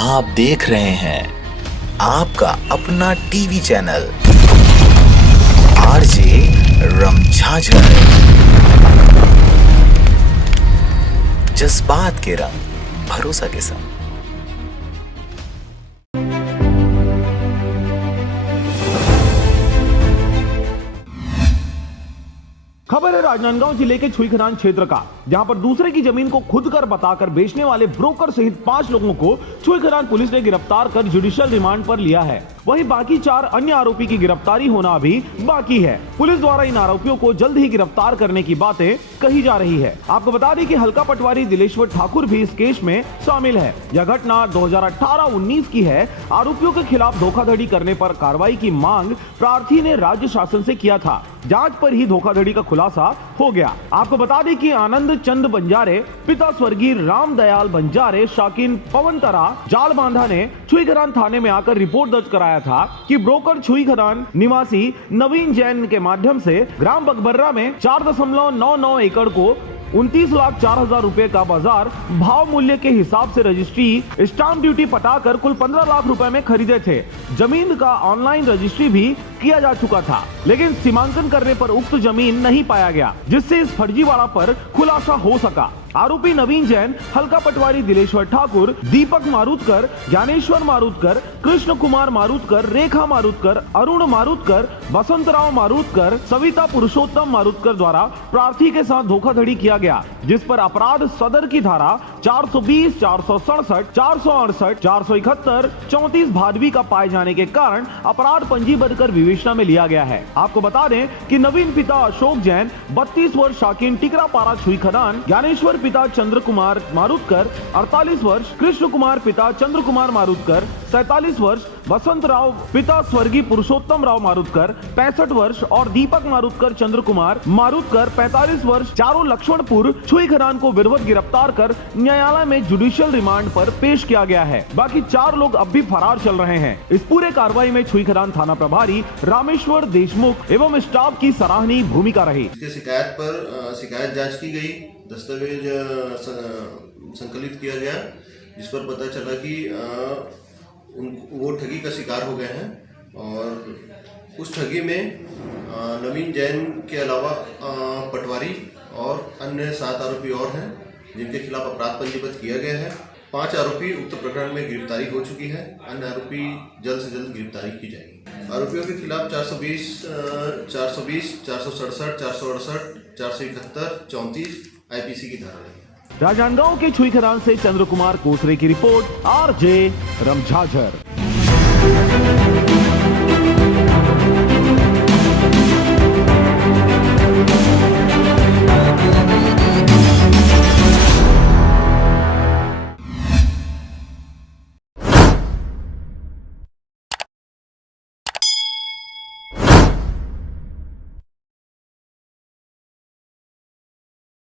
आप देख रहे हैं आपका अपना टीवी चैनल आरजे रमझाझर, जज्बात के रंग भरोसा के संग। खबर है राजनांदगांव जिले के छुईखदान क्षेत्र का, जहां पर दूसरे की जमीन को खुद कर बताकर बेचने वाले ब्रोकर सहित 5 लोगों को छुईखदान पुलिस ने गिरफ्तार कर जुडिशियल रिमांड पर लिया है। वहीं बाकी 4 अन्य आरोपी की गिरफ्तारी होना अभी बाकी है। पुलिस द्वारा इन आरोपियों को जल्द ही गिरफ्तार करने की बातें कही जा रही है। आपको बता दें कि हल्का पटवारी दिलेश्वर ठाकुर भी इस केस में शामिल है। यह घटना 2018-19 की है। आरोपियों के खिलाफ धोखाधड़ी करने पर कार्रवाई की मांग प्रार्थी ने राज्य शासन से किया था। जांच पर ही धोखाधड़ी का खुलासा हो गया। आपको बता दें कि आनंद चंद बंजारे पिता स्वर्गीय रामदयाल बंजारे शाकिन पवनतरा जाल बांधा ने छुईखदान थाने में आकर रिपोर्ट दर्ज कराया था कि ब्रोकर छुईखदान निवासी नवीन जैन के माध्यम से ग्राम बकबर्रा में 4.99 एकड़ को 29,04,000 रुपए का बाजार भाव मूल्य के हिसाब से रजिस्ट्री स्टाम्प ड्यूटी पटाकर कुल 15 लाख रुपए में खरीदे थे। जमीन का ऑनलाइन रजिस्ट्री भी किया जा चुका था, लेकिन सीमांकन करने पर उक्त जमीन नहीं पाया गया, जिससे इस फर्जीवाड़ा पर खुलासा हो सका। आरोपी नवीन जैन, हल्का पटवारी दिलेश्वर ठाकुर, दीपक मारुतकर, ज्ञानेश्वर मारुतकर, कृष्ण कुमार मारुतकर, रेखा मारुतकर, अरुण मारुतकर, बसंतराव मारुतकर, सविता पुरुषोत्तम मारुतकर द्वारा प्रार्थी के साथ धोखाधड़ी किया गया, जिस पर अपराध सदर की धारा 420, 467, 468, 471, 34 भादवी का पाए जाने के कारण अपराध पंजीबद्ध कर विवेचना में लिया गया है। आपको बता दें कि नवीन पिता अशोक जैन 32 वर्ष शाकिन टिकरापारा छुईखदान, ज्ञानेश्वर पिता चंद्र कुमार मारुतकर 48 वर्ष, कृष्ण कुमार पिता चंद्र कुमार मारुतकर 47 वर्ष, बसंत राव पिता स्वर्गीय पुरुषोत्तम राव मारुतकर 65 वर्ष और दीपक मारुतकर चंद्र कुमार मारुतकर 45 वर्ष, चारों लक्ष्मणपुर छुईखदान को विधिवत गिरफ्तार कर न्यायालय में जुडिशियल रिमांड पर पेश किया गया है। बाकी 4 लोग अब भी फरार चल रहे हैं। इस पूरे कार्रवाई में छुईखदान थाना प्रभारी रामेश्वर देशमुख एवं स्टाफ की सराहनीय भूमिका रही। इसके शिकायत पर शिकायत जांच की गई, दस्तावेज संकलित किया गया, जिस पर पता चला कि वो ठगी का शिकार हो गए हैं और उस ठगी में नवीन जैन के अलावा पटवारी और अन्य 7 आरोपी और हैं, जिनके खिलाफ अपराध पंजीबद्ध किया गया है। 5 आरोपी उक्त प्रकरण में गिरफ्तारी हो चुकी है। अन्य आरोपी जल्द से जल्द गिरफ्तारी की जाएगी। आरोपियों के खिलाफ 420, 467, 468, 471, 34 आईपीसी की धारा है। राजनांदगांव के छुईखदान से चंद्र कुमार कोसरे की रिपोर्ट, आरजे रमझाझर।